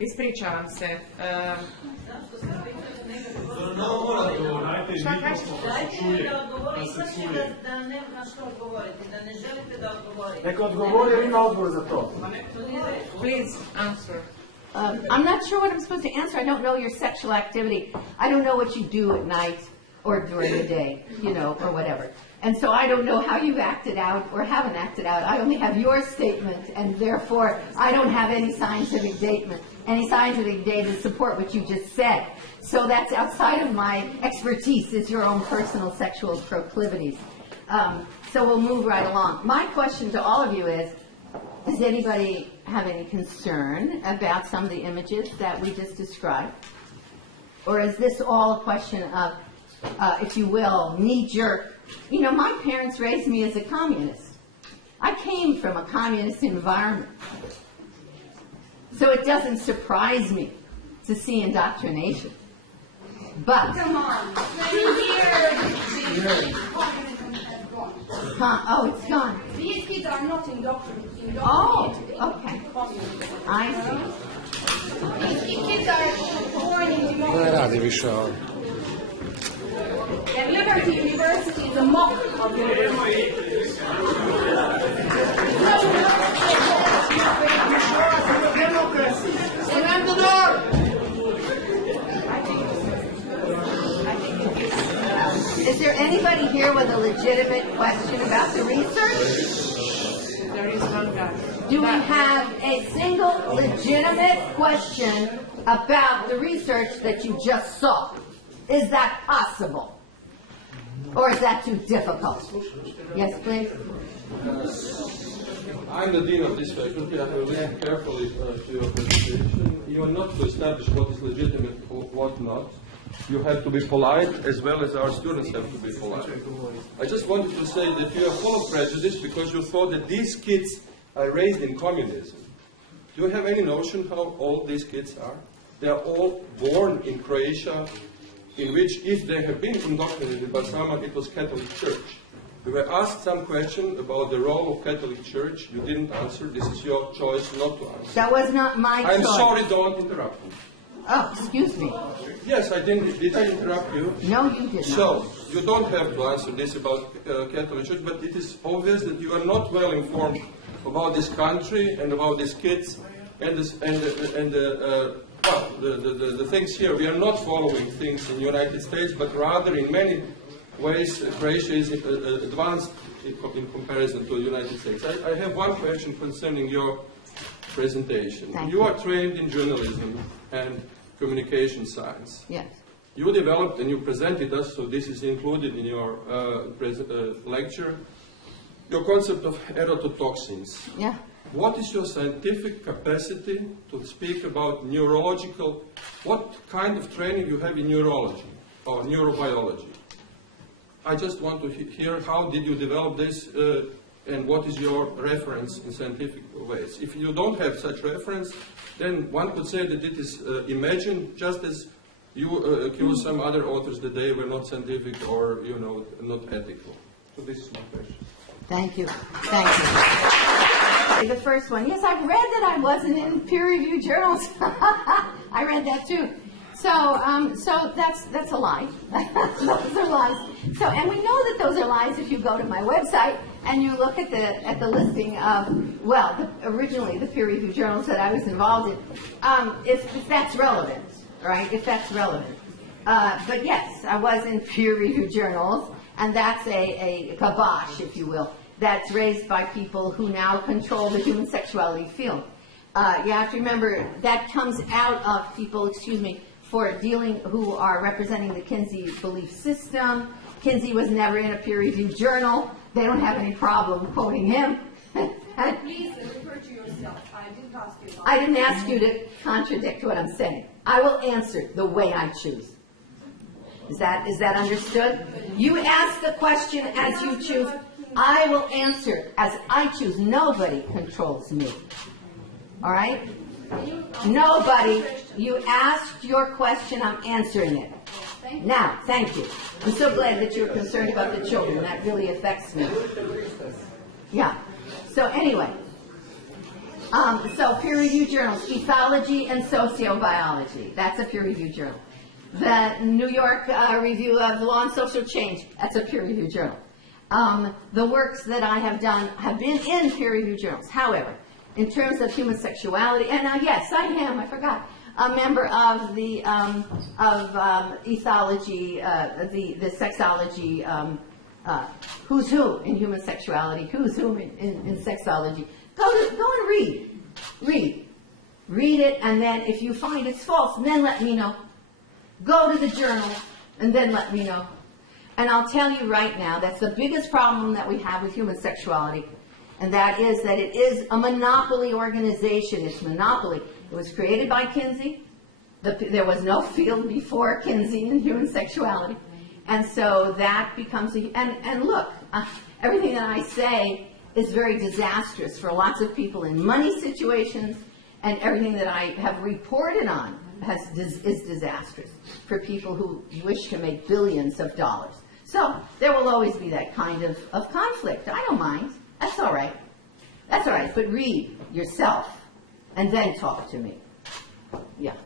Ispričavam se. Šta kažete? Dajte da odgovori, ispašće da nema što odgovoriti, da ne želite da odgovorite. Neka odgovori, jer ima odgovor za to. Please answer. I'm not sure what I'm supposed to answer. I don't know your sexual activity. I don't know what you do at night or during the day, you know, or whatever. And so I don't know how you've acted out or haven't acted out. I only have your statement, and therefore I don't have any scientific data to support what you just said. So that's outside of my expertise. It's your own personal sexual proclivities. So we'll move right along. My question to all of you is, does anybody have any concern about some of the images that we just described? Or is this all a question of, if you will, knee-jerk? You know, my parents raised me as a communist. I came from a communist environment. So it doesn't surprise me to see indoctrination. But... Come on. 2 years. Oh, it's gone. These kids are not indoctrinated. Oh, okay. I see. These kids are born in democracy. And Liberty University is a mock of democracy. Remember that? Is there anybody here with a legitimate question about the research? There is one guy. Do we have a single legitimate question about the research that you just saw? Is that possible? Or is that too difficult? Yes, please. I'm the dean of this faculty. I have listened carefully to your presentation. You are not to establish what is legitimate or what not. You have to be polite, as well as our students have to be polite. I just wanted to say that you are full of prejudice because you thought that these kids are raised in communism. Do you have any notion how old these kids are? They are all born in Croatia, in which, if they have been indoctrinated by someone, it was Catholic Church. You were asked some question about the role of Catholic Church. You didn't answer. This is your choice not to answer. That was not my choice. I'm sorry, don't interrupt me. Oh, excuse me. Yes, I didn't. Did I interrupt you? No, you did not. So, you don't have to answer this about Catholic Church, but it is obvious that you are not well informed about this country and about these kids and the things here. We are not following things in the United States, but rather in many ways Croatia is advanced in comparison to the United States. I have one question concerning your presentation. You are trained in journalism and communication science. Yes. You developed and you presented us, so this is included in your lecture, your concept of erototoxins. Yeah. What is your scientific capacity to speak about neurological, what kind of training you have in neurology or neurobiology? I just want to hear how did you develop this and what is your reference in scientific ways. If you don't have such reference, then one could say that it is imagined, just as you accuse some other authors that they were not scientific or, you know, not ethical. So this is my question. Thank you. Thank you. The first one. Yes, I've read that I wasn't in peer-reviewed journals. I read that too. So that's a lie. Those are lies. So, and we know that those are lies if you go to my website and you look at the listing of, well, originally the peer-reviewed journals that I was involved in, if that's relevant, right? If that's relevant. But yes, I was in peer-reviewed journals, and that's a kibosh, if you will, that's raised by people who now control the human sexuality field. You have to remember that comes out of people, who are representing the Kinsey belief system. Kinsey was never in a peer-reviewed journal. They don't have any problem quoting him. Please refer to yourself. I didn't ask you to contradict what I'm saying. I will answer the way I choose. Is that understood? You ask the question as you choose. I will answer as I choose. Nobody controls me. All right? Nobody. You asked your question, I'm answering it. Now, thank you. I'm so glad that you're concerned about the children. That really affects me. Yeah. So anyway, So peer-reviewed journals, ethology and sociobiology. That's a peer-reviewed journal. The New York Review of Law and Social Change. That's a peer-reviewed journal. The works that I have done have been in peer-reviewed journals. However, in terms of human sexuality, and yes, I am, I forgot, a member of the ethology, the sexology, who's who in human sexuality, who's who in sexology. Go and read it, and then if you find it's false, then let me know. Go to the journal, and then let me know. And I'll tell you right now, that's the biggest problem that we have with human sexuality, and that is that it is a monopoly organization. It's monopoly. It was created by Kinsey. There was no field before Kinsey in human sexuality. And so that becomes and look, everything that I say is very disastrous for lots of people in money situations, and everything that I have reported on is disastrous for people who wish to make billions of dollars. So there will always be that kind of conflict. I don't mind. That's all right. That's all right. But read yourself and then talk to me. Yeah.